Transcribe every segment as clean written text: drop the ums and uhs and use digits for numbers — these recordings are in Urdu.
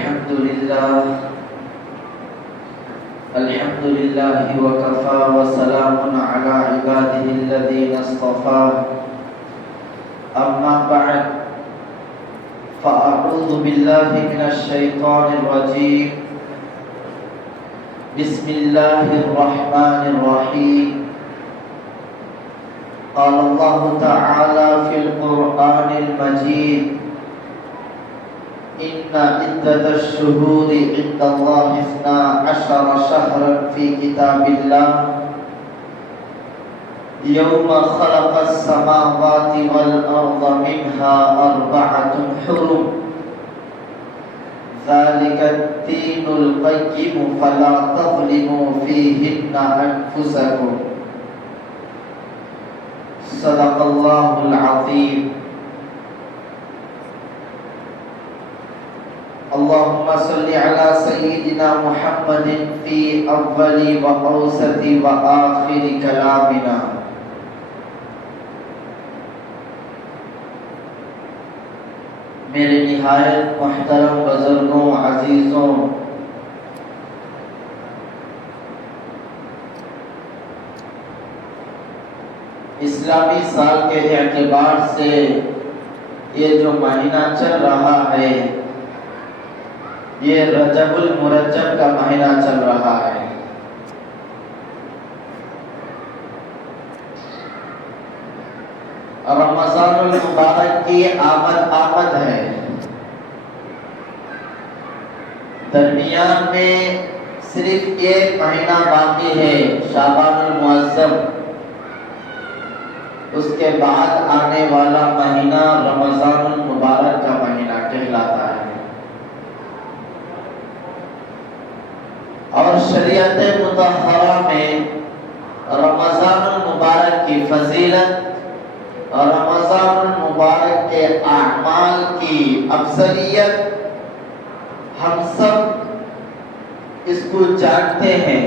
الحمد لله وكفى وسلام على عباده الذين اصطفى أما بعد فأعوذ بالله من الشيطان الرجيم بسم الله الرحمن الرحيم قال الله تعالى في القرآن المجيد إن عدة الشهور عند الله 12 شهرا في كتاب الله يوم خلق السماوات والأرض منها 4 حرم ذلك الدين القيم فلا تظلموا فيهن أنفسكم صدق الله العظيم اللهم صل على سيدنا محمد في أول وأوسط وآخر كلامنا میرے نہایت محترم بزرگوں عزیزوں، اسلامی سال کے اعتبار سے یہ جو مہینہ چل رہا ہے یہ رجب المرجب کا مہینہ چل رہا ہے۔ رمضان المبارک کی آمد ہے، درمیان میں صرف ایک مہینہ باقی ہے شعبان المعظم، اس کے بعد آنے والا مہینہ رمضان المبارک کا مہینہ کہلاتا ہے۔ اور شریعت مطہرہ میں رمضان المبارک کی فضیلت اور رمضان المبارک کے اعمال کی افضلیت ہم سب اس کو جانتے ہیں۔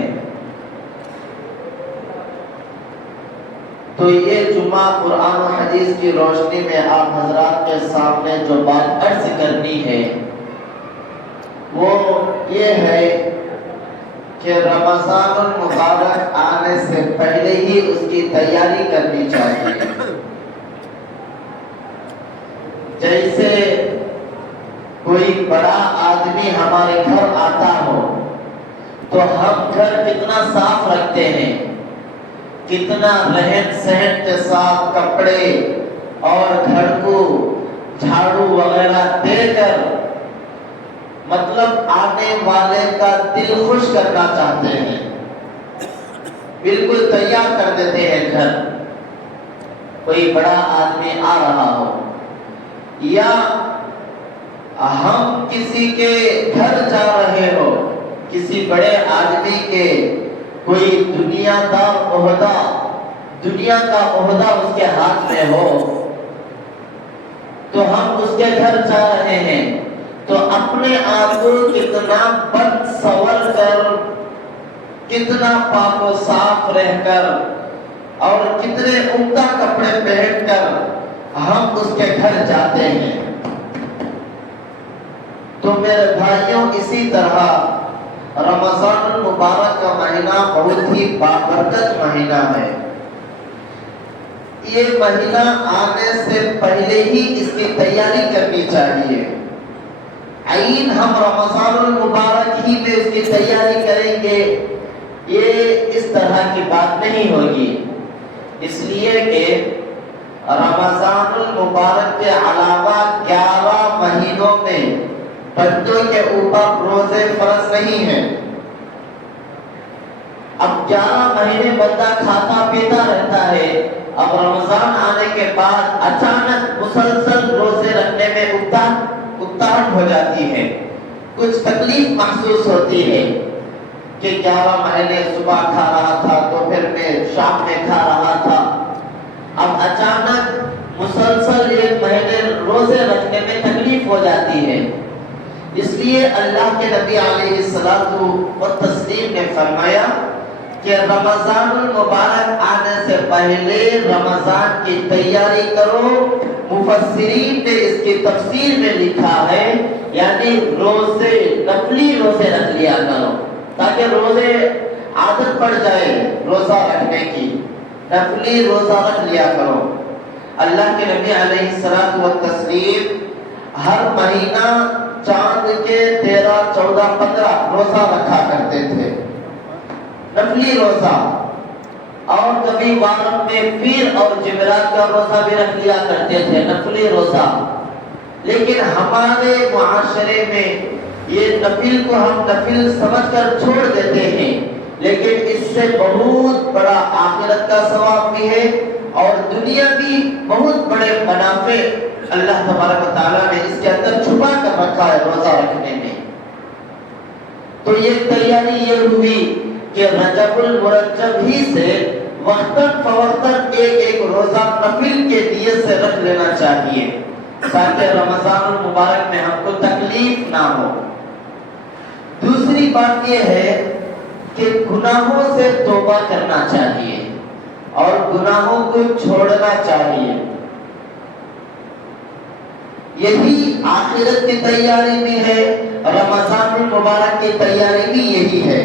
تو یہ جمعہ قرآن و حدیث کی روشنی میں آپ حضرات کے سامنے جو بات عرض کرنی ہے وہ یہ ہے کہ رمضان المبارک آنے سے پہلے ہی اس کی تیاری کرنی چاہیے۔ جیسے کوئی بڑا آدمی ہمارے گھر آتا ہو تو ہم گھر کتنا صاف رکھتے ہیں، کتنا رہن سہن کے ساتھ کپڑے اور گھر کو جھاڑو وغیرہ دے کر مطلب آنے والے کا دل خوش کرنا چاہتے ہیں، بالکل تیار کر دیتے ہیں گھر۔ کوئی بڑا آدمی آ رہا ہو یا ہم کسی کے گھر جا رہے ہو، کسی بڑے آدمی کے کوئی دنیا کا عہدہ اس کے ہاتھ میں ہو تو ہم اس کے گھر جا رہے ہیں تو اپنے آپ کو کتنا بد سنور کر، کتنا پاک و صاف رہ کر اور کتنے عمدہ کپڑے پہن کر ہم اس کے گھر جاتے ہیں۔ تو میرے بھائیوں، اسی طرح رمضان المبارک کا مہینہ بہت ہی بابرکت مہینہ ہے۔ یہ مہینہ آنے سے پہلے ہی اس کی تیاری کرنی چاہیے۔ عین ہم رمضان المبارک ہی میں اس کی تیاری کریں گے، یہ اس طرح کی بات نہیں ہوگی، اس لیے کہ رمضان المبارک کے علاوہ 11 مہینوں میں بندوں کے اوپر روزے فرض نہیں ہیں۔ اب 11 مہینے بندہ کھاتا پیتا رہتا ہے، اب رمضان آنے کے بعد اچانک مسلسل روزے رکھنے میں اکتاہٹ ہو جاتی ہے، کچھ تکلیف محسوس ہوتی ہے کہ 11 مہینے صبح کھا رہا تھا تو پھر میں شام میں کھا رہا تھا، اب اچانک مسلسل 1 مہینے روزے رکھنے میں تکلیف ہو جاتی ہے۔ اس لیے اللہ کے نبی علیہ الصلوۃ والتسلیم نے فرمایا کہ رمضان المبارک آنے سے پہلے رمضان کی تیاری کرو. مفسرین نے اس کی تفسیر میں لکھا ہے یعنی روزے نفلی روزے رکھ لیا کرو تاکہ روزے عادت پڑ جائے روزہ رکھنے کی. نفلی روزہ رکھ لیا کرو. اللہ کے نبی علیہ الصلوۃ والتسلیم ہر مہینہ چاند کے 13 14 15 روزہ رکھا کرتے تھے نفلی روزہ. اور کبھی محرم میں پیر اور جمعرات کا روزہ بھی رکھ لیا کرتے تھے نفلی روزہ. لیکن ہمارے معاشرے میں یہ نفل کو ہم نفل سمجھ کر چھوڑ دیتے ہیں، لیکن اس سے بہت بڑا آخرت کا ثواب بھی ہے اور دنیا بھی بہت بڑے منافع اللہ تبارک و تعالیٰ نے اس کے اندر چھپا کر رکھا ہے روزہ رکھنے میں. تو یہ تیاری یہ ہوئی کہ رجب المرجب ہی سے وقتاً فوقتاً ایک روزہ نفل کے نیت سے رکھ لینا چاہیے تاکہ رمضان المبارک میں ہم کو تکلیف نہ ہو. دوسری بات یہ ہے کہ گناہوں سے توبہ کرنا چاہیے اور گناہوں کو چھوڑنا چاہیے. یہی آخرت کی تیاری بھی ہے، رمضان المبارک کی تیاری بھی یہی ہے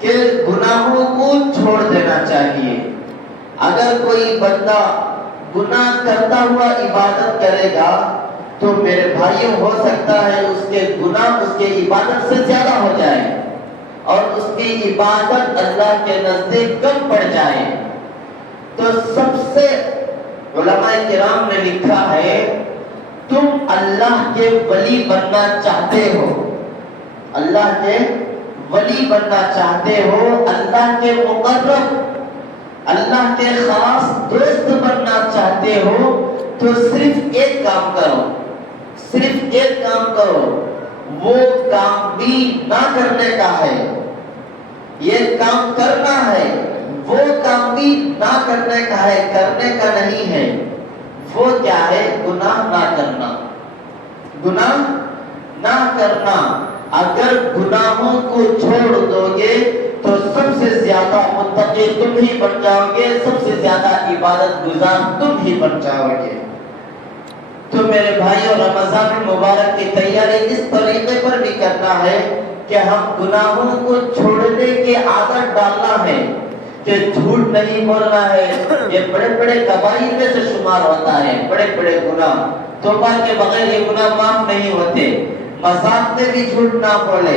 کہ گناہوں کو چھوڑ دینا چاہیے. اگر کوئی بندہ گناہ کرتا ہوا عبادت کرے گا تو میرے بھائیوں ہو سکتا ہے اس کے گناہ اس کے عبادت سے زیادہ ہو جائے اور اس کی عبادت اللہ کے نزدیک کم پڑ جائے. تو سب سے علماء کرام نے لکھا ہے تم اللہ کے ولی بننا چاہتے ہو، اللہ کے ولی بننا چاہتے ہو، اللہ کے مقرب، اللہ کے خاص دوست بننا چاہتے ہو تو صرف ایک کام کرو، صرف ایک کام کرو. وہ کام بھی نہ کرنے کا ہے، یہ کام کرنا ہے. وہ کام بھی نہ کرنے کا ہے، کرنے کا نہیں ہے. وہ کیا ہے؟ گناہ نہ کرنا. گناہ نہ کرنا. اگر گناہوں کو چھوڑ دو گے تو سب سے زیادہ متقی تم ہی بن جاؤ گے، سب سے زیادہ عبادت گزار تم ہی بن جاؤ گے. تو میرے بھائیوں رمضان المبارک کی تیاری اس طریقے پر بھی کرنا ہے کہ ہم گناہوں کو چھوڑنے کی عادت ڈالنا ہے کہ جھوٹ نہیں بولنا ہے. یہ بڑے بڑے کبائر میں سے شمار ہوتا ہے، بڑے بڑے گناہ، توبہ کے بغیر یہ گناہ معاف نہیں ہوتے. مذاق میں بھی جھوٹ نہ بولے،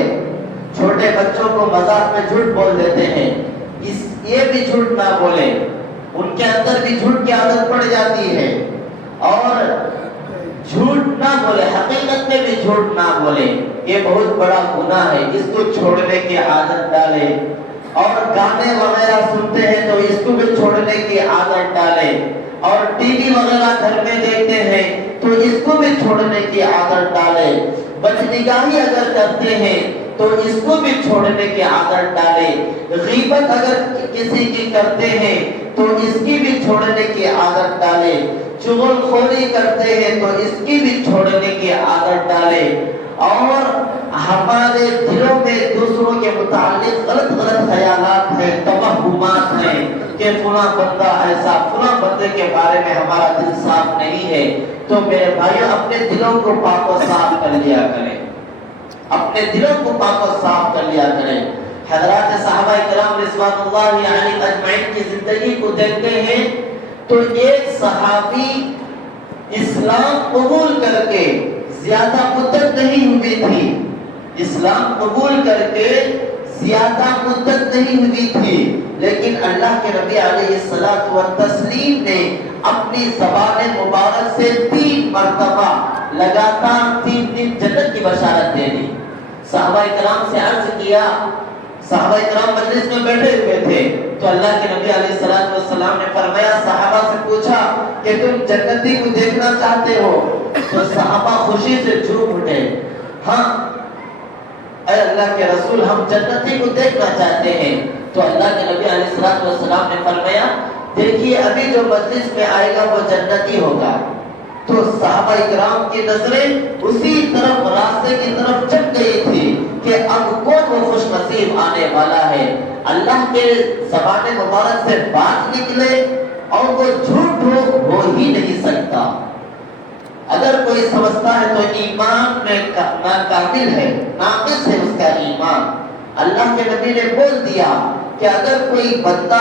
چھوٹے بچوں کو مذاق میں جھوٹ بول دیتے ہیں، یہ بھی جھوٹ نہ بولے، ان کے اندر بھی جھوٹ کی عادت پڑ جاتی ہے. اور جھوٹ نہ بولے، حقیقت میں بھی جھوٹ نہ بولے، یہ بہت بڑا گناہ ہے، اس کو چھوڑنے کی عادت ڈالے. اور گانے وغیرہ سنتے ہیں تو اس کو بھی چھوڑنے کی عادت ڈالے. اور ٹی وی وغیرہ گھر میں دیکھتے ہیں تو اس کو بھی چھوڑنے کی عادت ڈالے. بدنگاہی اگر کرتے ہیں تو اس کو بھی چھوڑنے کی عادت ڈالے. غیبت اگر کسی کی کرتے ہیں تو اس کی بھی چھوڑنے کی عادت ڈالے. چغل خوری کرتے ہیں تو اس کی بھی چھوڑنے کی عادت ڈالے. اور ہمارے دلوں میں دوسروں کے متعلق غلط خیالات ہیں، توہمات ہیں کہ فلاں بندہ ایسا، فلاں بندے کے بارے میں ہمارا دل صاف نہیں ہے. تو میرے بھائیوں اپنے دلوں کو پاک و صاف کر لیا کریں، اپنے دلوں کو پاک و صاف کر لیا کریں. حضرات صحابہ کرام رضوان اللہ علیہم اجمعین کی زندگی کو دیکھتے ہیں تو ایک صحابی اسلام قبول کر کے زیادہ مدت نہیں ہوئی تھی، اسلام قبول کر کے زیادہ مدت نہیں ہوئی تھی، لیکن اللہ کے نبی علیہ الصلوۃ والتسلیم نے اپنی زبان مبارک سے 3 مرتبہ لگاتار 3 دن جنت کی بشارت دے دی. صحابہ کرام سے عرض کیا، صحابہ کرام مجلس میں بیٹھے ہوئے تھے تو اللہ کے نبی علیہ الصلوۃ والسلام نے فرمایا، صحابہ سے پوچھا کہ تم جنتی کو دیکھنا چاہتے ہو؟ تو صحابہ خوشی سے جھوم اٹھے، ہاں اے اللہ کے رسول ہم جنتی کو دیکھنا چاہتے ہیں. تو اللہ کے نبی علیہ الصلوۃ والسلام نے فرمایا، دیکھیے ابھی جو مجلس میں آئے گا وہ جنتی ہوگا. تو صحابہ کرام کی نظریں اسی طرف راستے کی طرف چل گئی تھی کہ اب کون وہ خوش نصیب آنے والا ہے اللہ کے زبان مبارک سے بات نکلے اور وہ جھوٹ ہو ہی نہیں سکتا۔ اگر کوئی سمجھتا ہے تو ایمان میں ناکامل ہے، ناقص ہے اس کا ایمان۔ اللہ کے نبی نے بول دیا کہ اگر کوئی بندہ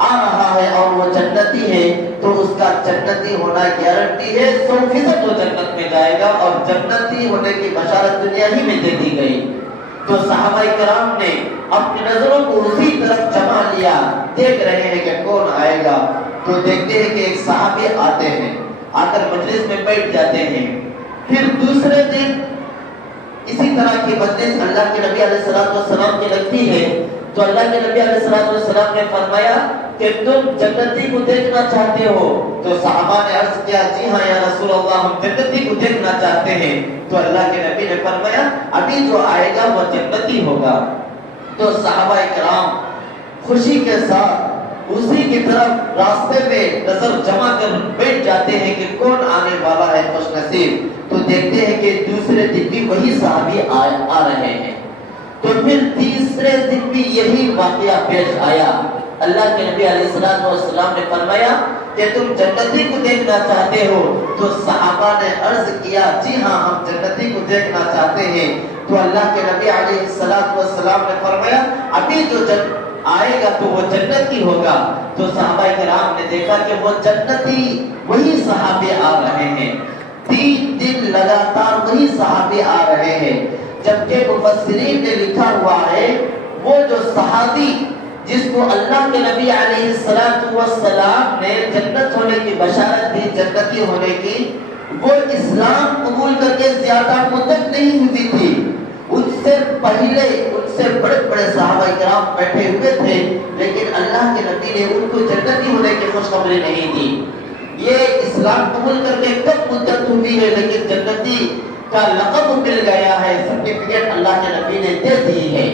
آ رہا ہے اور وہ جنتی ہے تو اس کا جنتی ہونا گارنٹی ہے، 100% وہ جنت میں جائے گا، اور جنتی ہونے کی بشارت دنیا ہی میں دے دی گئی۔ تو صحابہ کرام نے اپنی نظروں کو اسی طرف جما لیا، دیکھ رہے ہیں کہ کون آئے گا۔ تو دیکھتے ہیں کہ ایک صحابی آتے ہیں، آ کر مجلس میں بیٹھ جاتے ہیں۔ پھر دوسرے دن اسی طرح کی مجلس اللہ کے نبی علیہ السلام کی لگتی ہے، تو اللہ کے نبی علیہ السلام نے فرمایا کہ تم جنتی کو دیکھنا چاہتے ہو؟ تو صحابہ نے عرض کیا جی ہاں یا رسول اللہ، ہم جنتی کو دیکھنا چاہتے ہیں۔ تو اللہ کے نبی نے فرمایا ابھی جو آئے گا وہ جنتی ہوگا۔ تو صحابہ کرام خوشی کے ساتھ اسی کی طرف راستے میں نظر جما کر بیٹھ جاتے ہیں کہ کون آنے والا ہے خوش نصیب۔ تو دیکھتے ہیں کہ دوسرے دن بھی وہی صحابی آ رہے ہیں۔ تو پھر تیسرے دن بھی یہی واقعہ پیش آیا۔ اللہ کے نبی علیہ السلام نے فرمایا کہ تم جنتی کو دیکھنا چاہتے ہو؟ تو صحابہ نے عرض کیا جی ہاں ہم جنتی کو دیکھنا چاہتے ہیں۔ تو اللہ کے نبی علیہ السلام نے فرمایا ابھی جو آئے گا تو وہ جنتی ہوگا۔ تو صحابہ کرام نے دیکھا کہ وہ جنتی وہی صحابی آ رہے ہیں، 3 دن لگاتار وہی صحابی آ رہے ہیں۔ جبکہ مفسرین نے لکھا ہوا ہے وہ جو صحابی جس کو اللہ کے نبی علیہ السلام نے جنت ہونے کی بشارت دی، جنتی ہونے کی، وہ اسلام قبول کر کے زیادہ مدت نہیں ہوئی تھی۔ ان سے پہلے ان سے بڑے بڑے صحابہ کرام بیٹھے ہوئے تھے، لیکن اللہ کے نبی نے ان کو جنتی ہونے کی خوشخبری نہیں دی۔ یہ اسلام قبول کر کے کب مدت ہوئی ہے، لیکن جنتی کا لقب مل گیا ہے، سرٹیفکیٹ اللہ کے نبی نے دے دی ہے۔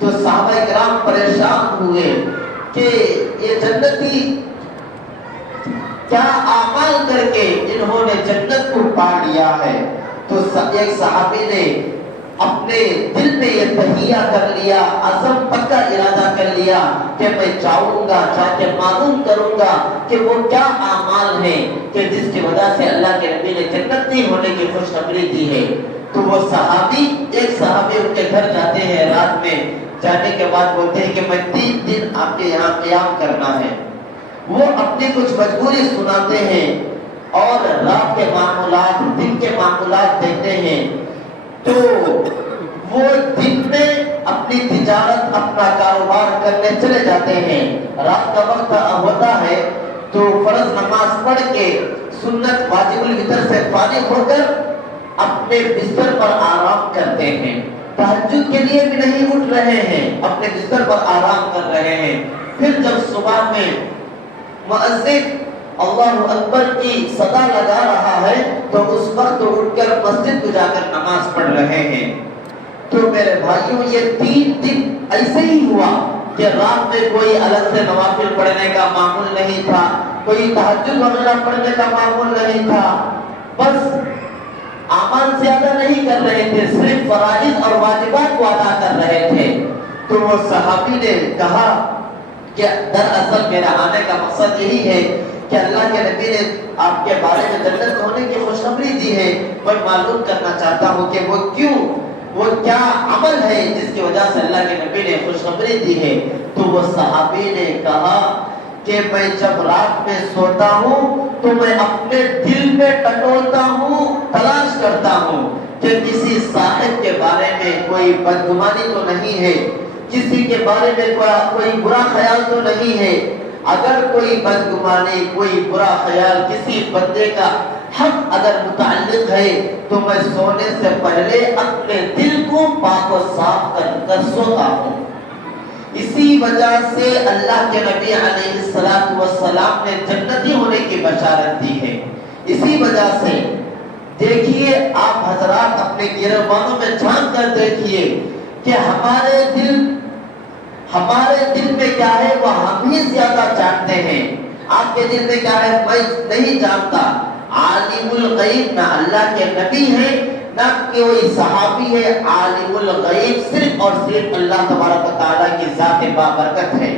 تو صحابہ کرام پریشان ہوئے کہ یہ جنتی کیا اعمال کر کے انہوں نے جنت کو پا لیا ہے۔ تو ایک صحابی نے اپنے دل میں یہ تہیہ کر لیا، عزم پکا ارادہ کر لیا کہ میں جاؤں گا، جا کے معلوم کروں گا کہ وہ کیا اعمال ہیں کہ جس کی وجہ سے اللہ کے نبی نے جنتی ہونے کی خوشخبری دی ہے۔ تو وہ صحابی ایک صحابی ان کے گھر جاتے ہیں، رات میں جانے کے بعد بولتے ہیں کہ میں 3 دن آپ کے یہاں قیام کرنا ہے۔ وہ اپنی کچھ مجبوری سناتے ہیں اور رات کے معاملات، دن کے معاملات دیکھتے ہیں۔ تو وہ دن میں اپنی تجارت، اپنا کاروبار کرنے چلے جاتے ہیں۔ رات کا وقت ہوتا ہے تو فرض نماز پڑھ کے سنت واجب الوتر سے فارغ ہو کر اپنے بستر پر آرام کرتے ہیں۔ تہجد کے لیے بھی نہیں اٹھ رہے ہیں، اپنے بستر پر آرام کر رہے ہیں۔ پھر جب صبح میں مؤذن اللہ اکبر کی صدا لگا رہا ہے تو اس وقت اٹھ کر مسجد کو جا کر نماز پڑھ رہے ہیں۔ تو میرے بھائیوں یہ 3 دن ایسے ہی ہوا کہ رات میں کوئی الگ سے نوافل پڑھنے کا معمول نہیں تھا، کوئی تہجد وغیرہ پڑھنے کا معمول نہیں تھا، بس اعمال زیادہ نہیں کر رہے تھے، صرف فرائض اور واجبات کو ادا کر رہے تھے۔ تو وہ صحابی نے کہا کہ دراصل میرا آنے کا مقصد یہی ہے کہ اللہ کے نبی نے آپ کے بارے میں جنت ہونے کی خوشخبری دی ہے، میں معلوم کرنا چاہتا ہوں کہ وہ کیا عمل ہے جس کی وجہ سے اللہ کے نبی نے خوشخبری دی ہے۔ تو وہ صحابی نے کہا کہ میں جب رات میں سوتا ہوں تو میں اپنے دل میں ٹٹولتا ہوں، تلاش کرتا ہوں کہ کسی صاحب کے بارے میں کوئی بدگمانی تو نہیں ہے، کسی کے بارے میں کوئی برا خیال تو نہیں ہے۔ اگر کوئی بدگمانی، کوئی برا خیال کسی بندے کا حق اگر متعلق ہے تو میں سونے سے پہلے اپنے دل کو پاک و صاف کر سوتا ہوں۔ اسی وجہ سے اللہ کے نبی علیہ السلام نے جنتی ہونے کی بشارت دی ہے۔ اسی وجہ سے دیکھیے آپ حضرات اپنے گربانوں میں جھانک کر دیکھیے کہ ہمارے دل میں کیا ہے وہ ہم ہی زیادہ جانتے ہیں۔ آپ کے دل میں کیا ہے میں نہیں جانتا، عالم الغیب نہ اللہ کے نبی ہے نہ کوئی صحابی ہے، عالم الغیب صرف اور صرف اللہ تبارک و تعالیٰ کی ذات بابرکت ہے۔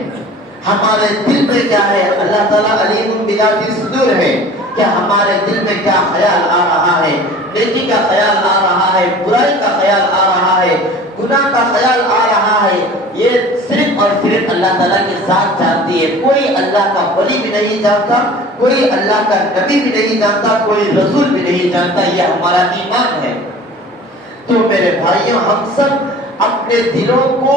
ہمارے دل میں کیا ہے، اللہ تعالیٰ علیم بذات الصدور ہے کہ ہمارے دل میں کیا خیال آ رہا ہے، نیکی کا خیال آ رہا ہے، برائی کا خیال آ رہا ہے، گناہ کا خیال آ رہا ہے، یہ صرف اور صرف اللہ تعالیٰ کی ذات جانتی ہے۔ کوئی اللہ کا ولی بھی نہیں جانتا، کوئی اللہ کا نبی بھی نہیں جانتا، کوئی رسول بھی نہیں جانتا، یہ ہمارا ایمان ہے۔ تو میرے بھائیوں، ہم سب اپنے دلوں کو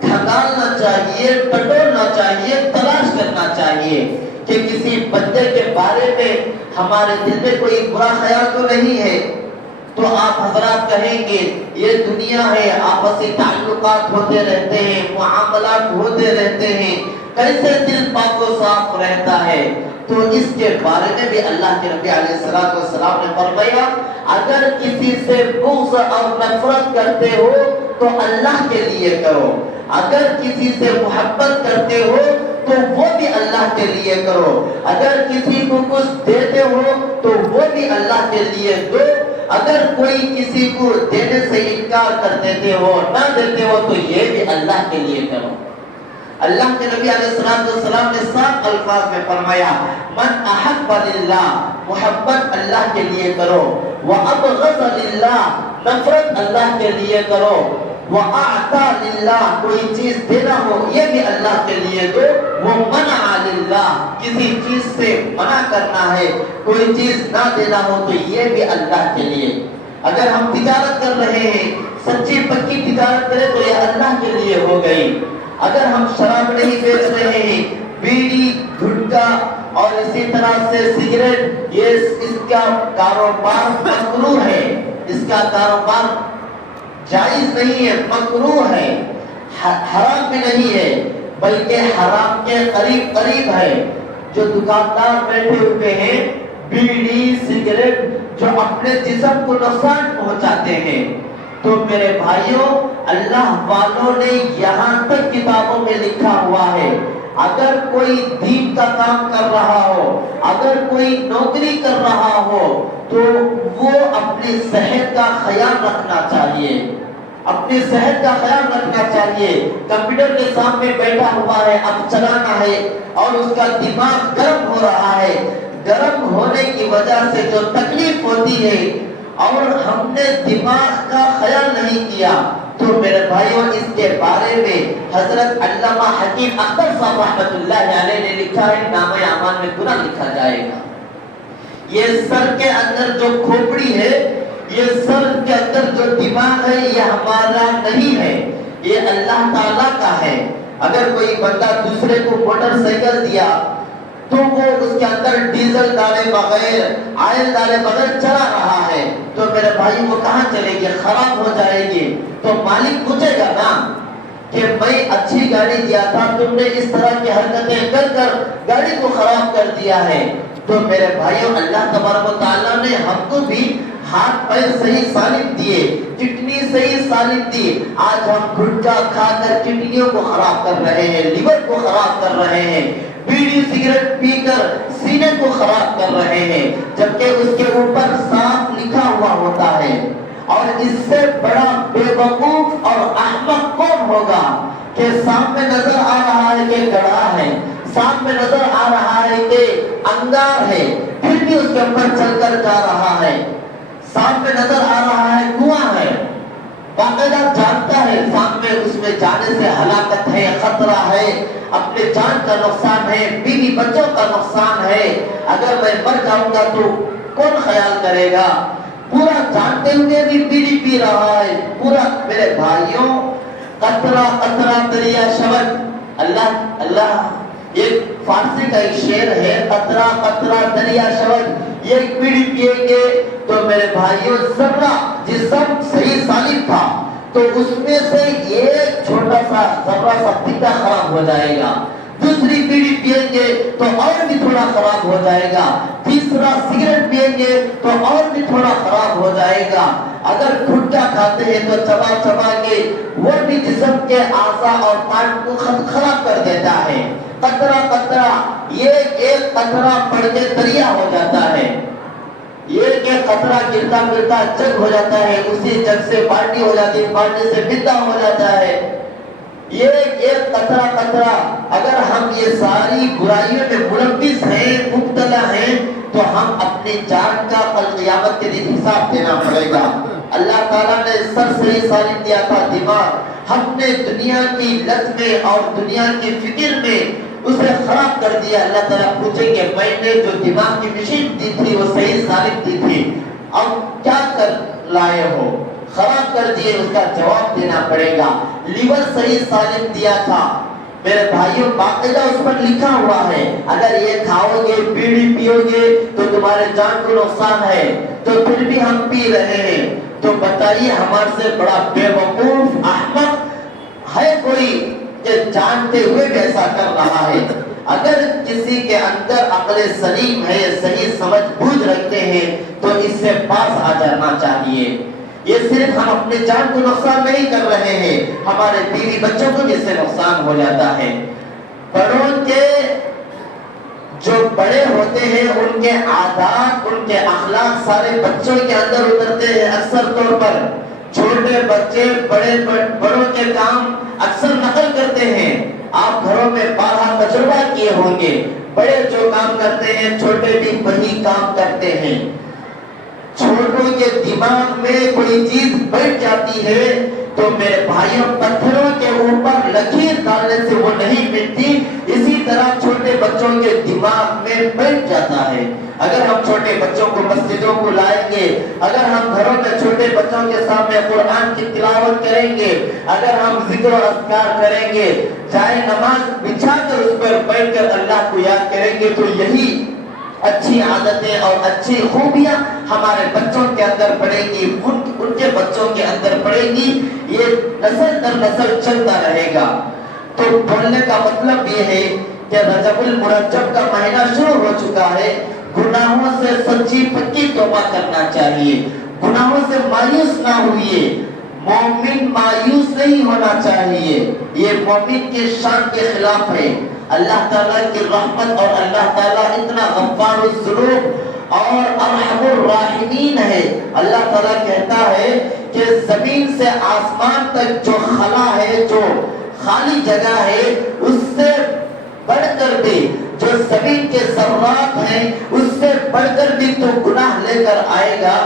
کھنگالنا چاہیے، ٹٹولنا چاہیے، تلاش کرنا چاہیے کہ کسی بندے کے بارے میں ہمارے دل میں کوئی برا خیال تو نہیں ہے۔ تو آپ حضرات کہیں گے یہ دنیا ہے، آپسی تعلقات ہوتے رہتے ہیں، معاملات ہوتے رہتے ہیں، کیسے دل پاک و صاف رہتا ہے؟ تو اس کے بارے میں بھی اللہ کے نبی علیہ السلام نے فرمایا، اگر کسی سے بغض اور نفرت کرتے ہو تو اللہ کے لیے کرو، اگر کسی سے محبت کرتے ہو تو وہ بھی اللہ کے لیے کرو، اگر کسی کو کچھ دیتے ہو تو وہ بھی اللہ کے لیے دو، اگر کوئی کسی کو دینے سے انکار کر دیتے ہو، نہ دیتے ہو تو یہ بھی اللہ کے لیے کرو۔ اللہ کے نبی علیہ السلام نے 7 الفاظ میں فرمایا، من احب للہ، محبت اللہ کے لیے کرو، وابغض للہ، نفرت اللہ کے لیے کرو، وَأَعْطَى لِلَّهِ، کوئی چیز دینا ہو یہ بھی اللہ کے لیے دو، وَمَنَعَ لِلَّهِ، کسی چیز سے منع کرنا ہے، کوئی چیز نہ دینا ہو تو یہ بھی اللہ کے لیے۔ اگر ہم تجارت کر رہے ہیں، سچی پکی تجارت کریں تو یہ اللہ کے لیے ہو گئی۔ اگر ہم شراب نہیں بیچ رہے ہیں، بیڑی، گھٹکا اور اسی طرح سے سگریٹ، یہ اس کا کاروبار مکروہ ہے، اس کا کاروبار جائز نہیں ہے، مکروہ ہے، حرام بھی نہیں ہے، بلکہ حرام کے قریب قریب ہے۔ جو دکاندار بیٹھے ہوئے ہیں، بیڑی، سگریٹ، جو اپنے جسم کو نقصان پہنچاتے ہیں، تو میرے بھائیوں، اللہ والوں نے یہاں تک کتابوں میں لکھا ہوا ہے، اگر کوئی دین کا کام کر رہا ہو، اگر کوئی نوکری کر رہا ہو تو وہ اپنی صحت کا خیال رکھنا چاہیے، اپنی صحت کا خیال رکھنا چاہیے۔ کمپیوٹر کے سامنے بیٹھا ہوا ہے، اب چلانا ہے اور اس کا دماغ گرم ہو رہا ہے، گرم ہونے کی وجہ سے جو تکلیف ہوتی ہے اور ہم نے دماغ کا خیال نہیں کیا، تو میرے بھائیوں اس کے بارے میں حضرت علامہ حکیم اختر صاحب رحمۃ اللہ علیہ نے لکھا ہے، نامہ اعمال میں گناہ لکھا جائے گا۔ یہ سر کے اندر جو کھوپڑی ہے، یہ سر کے اندر جو دماغ ہے، یہ ہمارا نہیں ہے، یہ اللہ تعالیٰ کا ہے۔ اگر کوئی بندہ دوسرے کو موٹر سائیکل دیا تو وہ اس کے اندر ڈیزل ڈالے بغیر، آئل ڈالے بغیر چلا رہا ہے، تو میرے بھائی وہ کہاں چلے گی؟ خراب ہو جائے گی۔ تو مالک پوچھے گا نا کہ میں اچھی گاڑی دیا تھا، تم نے اس طرح کی حرکتیں کر کر گاڑی کو خراب کر دیا ہے۔ تو میرے بھائیوں، اللہ تبارک و تعالیٰ نے ہم کو بھی ہاتھ پیر صحیح سالم دیے، کڈنی صحیح سالم دی، آج ہم گھٹکا کھا کر کڈنیوں کو خراب کر رہے ہیں، لیور کو خراب کر رہے ہیں، بیڑی سگریٹ پی کر سینے کو خراب کر رہے ہیں، جبکہ اس کے اوپر صاف لکھا ہوا ہوتا ہے۔ اور اس سے بڑا بے وقوف اور احمق کون ہوگا کہ سامنے نظر آ رہا ہے کہ گڑھا ہے، سامنے نظر آ رہا ہے کہ انگار ہے، پھر بھی اس کے اوپر چل کر جا رہا ہے، سامنے نظر آ رہا ہے کنواں ہے، باقاعدہ جانتا ہے سامنے اس میں جانے سے ہلاکت ہے، خطرہ ہے، اپنے جان کا نقصان ہے، بیوی بچوں کا نقصان ہے، اگر میں مر جاؤں گا تو کون خیال کرے گا؟ پورا جانتے ہوئے بھی بیڑی پی رہا ہے، پورا۔ میرے بھائیوں، قطرہ قطرہ دریا شبد، اللہ ایک فارسی کا ایک شعر ہے، قطرہ قطرہ دریا شبد، یہ بیڑی پیئیں گے تو میرے بھائیوں ذرہ جسم صحیح سالم تھا تو اس میں سے ایک چھوٹا سا ذرہ سا ٹکڑا خراب ہو جائے گا، دوسری بیڑی پیئیں گے تو اور بھی تھوڑا خراب ہو جائے گا، تیسرا سگریٹ پیئیں گے تو اور بھی تھوڑا خراب ہو جائے گا، اگر گھٹکا کھاتے ہیں تو چبا چبا کے وہ بھی جسم کے اعضاء اور پارٹ کو خراب کر دیتا ہے۔ قطرہ قطرہ، یہ ایک قطرہ پڑ کے دریا ہو جاتا ہے۔ یہ کہ قطرہ گرتا گرتا جگ ہو جاتا ہے، اسی جگ سے بالٹی ہو جاتی ہے، بالٹی سے بندہ ہو جاتا ہے۔ یہ ایک قطرہ قطرہ اگر ہم یہ ساری برائیوں میں ملوث ہیں، مبتلا ہیں، تو ہم اپنی جان کا کل قیامت کے دن حساب دینا پڑے گا۔ اللہ تعالیٰ نے سر صحیح سالم دیا تھا دماغ، ہم نے دنیا کی لت میں اور دنیا کی فکر میں اسے خراب کر دیا۔ اللہ تعالیٰ پوچھیں کہ میں نے جو دماغ کی مشین دی تھی وہ صحیح سالم دی تھی، اب کیا کر لائے ہو؟ خراب کر دیے، اس کا جواب دینا پڑے گا۔ لیور صحیح سالم دیا تھا میرے بھائیوں، باقاعدہ اس پر لکھا ہوا ہے اگر یہ کھاؤ گے بیڑی پیو گے تو تمہارے جان کو نقصان ہے، تو پھر بھی ہم پی رہے ہیں۔ تو بتائیے ہمارے سے بڑا بے وقوف احمق ہے کوئی کہ جانتے ہوئے ایسا کر رہا ہے؟ اگر کسی کے اندر عقل سلیم ہے، صحیح سمجھ بوجھ رکھتے ہیں، تو اس سے پاس آ جانا چاہیے۔ یہ صرف ہم اپنے جان کو نقصان نہیں کر رہے ہیں، ہمارے بیوی بچوں کو بھی اس سے نقصان ہو جاتا ہے۔ بڑوں کے جو بڑے ہوتے ہیں ان کے عادات، ان کے اخلاق سارے بچوں کے اندر اترتے ہیں۔ اکثر طور پر چھوٹے بچے بڑوں کے کام اکثر نقل کرتے ہیں۔ آپ گھروں میں بارہا تجربہ کیے ہوں گے، بڑے جو کام کرتے ہیں چھوٹے بھی وہی کام کرتے ہیں۔ چھوٹوں کے دماغ میں کوئی چیز بیٹھ جاتی ہے تو میرے بھائیوں پتھروں کے اوپر لکیر ڈالنے سے وہ نہیں مٹتی، اسی طرح چھوٹے بچوں کے دماغ میں بیٹھ جاتا ہے۔ اگر ہم چھوٹے بچوں کو مسجدوں کو لائیں گے، اگر ہم گھروں میں چھوٹے بچوں کے سامنے قرآن کی تلاوت کریں گے، اگر ہم ذکر و اذکار کریں گے، چاہے نماز بچھا کر اس پر بیٹھ کر اللہ کو یاد کریں گے، تو یہی اچھی عادتیں اور اچھی خوبیاں ہمارے بچوں کے اندر پڑے گی، ان کے بچوں کے اندر پڑے گی، یہ نسل در نسل چلتا رہے گا۔ تو بولنے کا مطلب یہ ہے کہ رجب المرجب کا مہینہ شروع ہو چکا ہے، گناہوں سے سچی پکی توبہ کرنا چاہیے، گناہوں سے مایوس نہ ہوئیے۔ مومن مایوس نہیں ہونا چاہیے، یہ مومن کے شان کے خلاف ہے۔ اللہ تعالیٰ کی رحمت اور اللہ تعالیٰ اتنا غفار الذنوب اور ارحم الراحمین ہے۔ اللہ تعالیٰ کہتا ہے کہ زمین سے آسمان تک جو خلا ہے، جو خالی جگہ ہے، اس سے بڑھ کر بھی جو زمین کے ذرات ہیں اس سے بڑھ کر بھی تو گناہ لے کر آئے گا،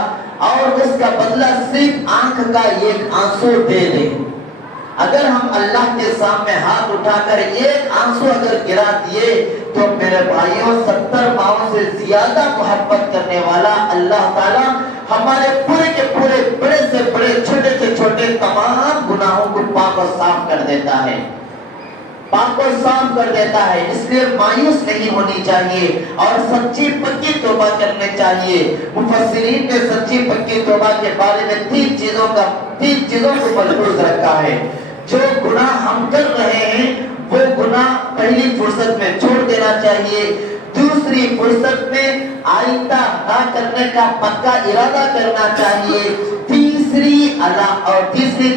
اور اس کا بدلہ صرف آنکھ کا ایک آنسو دے دے۔ اگر ہم اللہ کے سامنے ہاتھ اٹھا کر ایک آنسو اگر گرا دیے تو میرے بھائیوں 70 ماؤں سے زیادہ محبت کرنے والا اللہ تعالیٰ ہمارے پورے کے پورے بڑے سے بڑے چھوٹے سے چھوٹے تمام گناہوں کو پاک و صاف کر دیتا ہے، پاک و صاف کر دیتا ہے۔ اس لیے مایوس نہیں ہونی چاہیے اور سچی پکی توبہ کرنے چاہیے۔ مفسرین نے سچی پکی توبہ کے بارے میں 3 چیزوں کو ملحوظ رکھا ہے۔ جو گناہ ہم کر رہے ہیں وہ گناہ پہلی فرصت میں چھوڑ دینا چاہیے، دوسری فرصت میں آئندہ نہ کرنے کا پکا ارادہ کرنا چاہیے، تیسری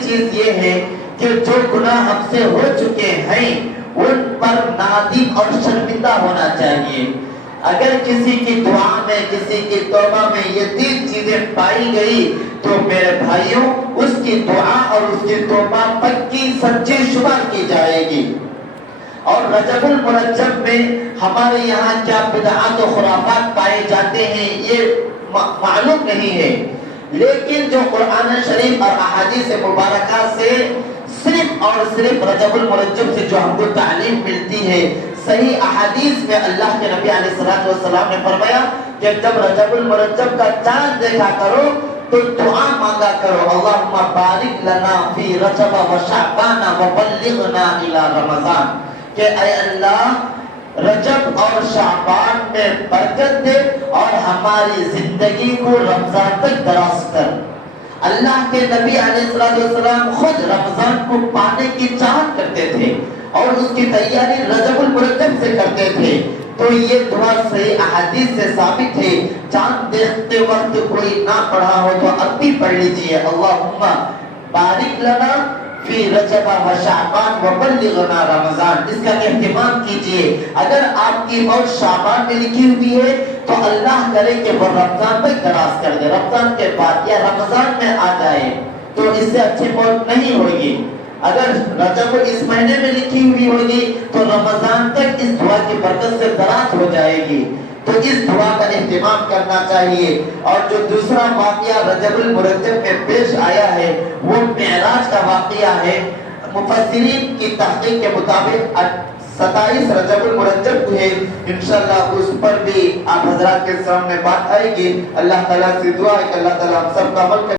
چیز یہ ہے کہ جو گناہ ہم سے ہو چکے ہیں ان پر نادم اور شرمندہ ہونا چاہیے۔ اگر کسی کی دعا میں، کسی کی توبہ میں یہ 3 چیزیں پائی گئی تو میرے بھائیوں اس کی دعا اور اس کی توبہ پکی سچی شمار کی جائے گی۔ اور رجب المرجب میں ہمارے یہاں کیا بدعات و خرافات پائے جاتے ہیں یہ معلوم نہیں ہے، لیکن جو قرآن شریف اور احادیث مبارکہ سے صرف اور صرف رجب المرجب سے جو ہم کو تعلیم ملتی ہے، صحیح احادیث میں اللہ کے نبی علیہ السلام نے فرمایا کہ جب رجب المرجب کا چاند دیکھا کرو تو دعا مانگا کرو، اللہم بارک لنا فی رجب و شعبان و بلغنا الی رمضان، کہ اے اللہ رجب اور شعبان میں برکت دے اور ہماری زندگی کو رمضان تک دراز کر۔ اللہ کے نبی علیہ السلام خود رمضان کو پانے کی چاہت کرتے تھے اور اس کی تیاری رجب المرجب سے کرتے تھے۔ تو یہ دعا صحیح احادیث سے ثابت ہے۔ چاند دیکھتے وقت کوئی نہ پڑھا ہو تو اب بھی پڑھ لیجئے، اللہم بارک لنا فی رجب و شعبان و بلغنا رمضان، اس کا اہتمام کیجئے۔ اگر آپ کی موت شعبان میں لکھی ہوئی ہے تو اللہ کرے کہ وہ رمضان میں دراز کر دے، رمضان کے بعد یا رمضان میں آ جائے تو اس سے اچھی موت نہیں ہوگی۔ اگر رجب اس مہینے میں لکھی ہوئی ہوگی تو رمضان تک اس دعا کی برکت سے دراز ہو جائے گی، تو اس دعا کا اہتمام کرنا چاہیے۔ اور جو دوسرا واقعہ رجب المرجب میں پیش آیا ہے وہ معراج کا واقعہ ہے۔ مفسرین کی تحقیق کے مطابق 27 رجب المرجب ہے، انشاءاللہ اس پر بھی آپ حضرات کے سامنے بات آئے گی۔ اللہ تعالیٰ سے دعا ہے کہ اللہ تعالیٰ ہم سب کا عمل کرے۔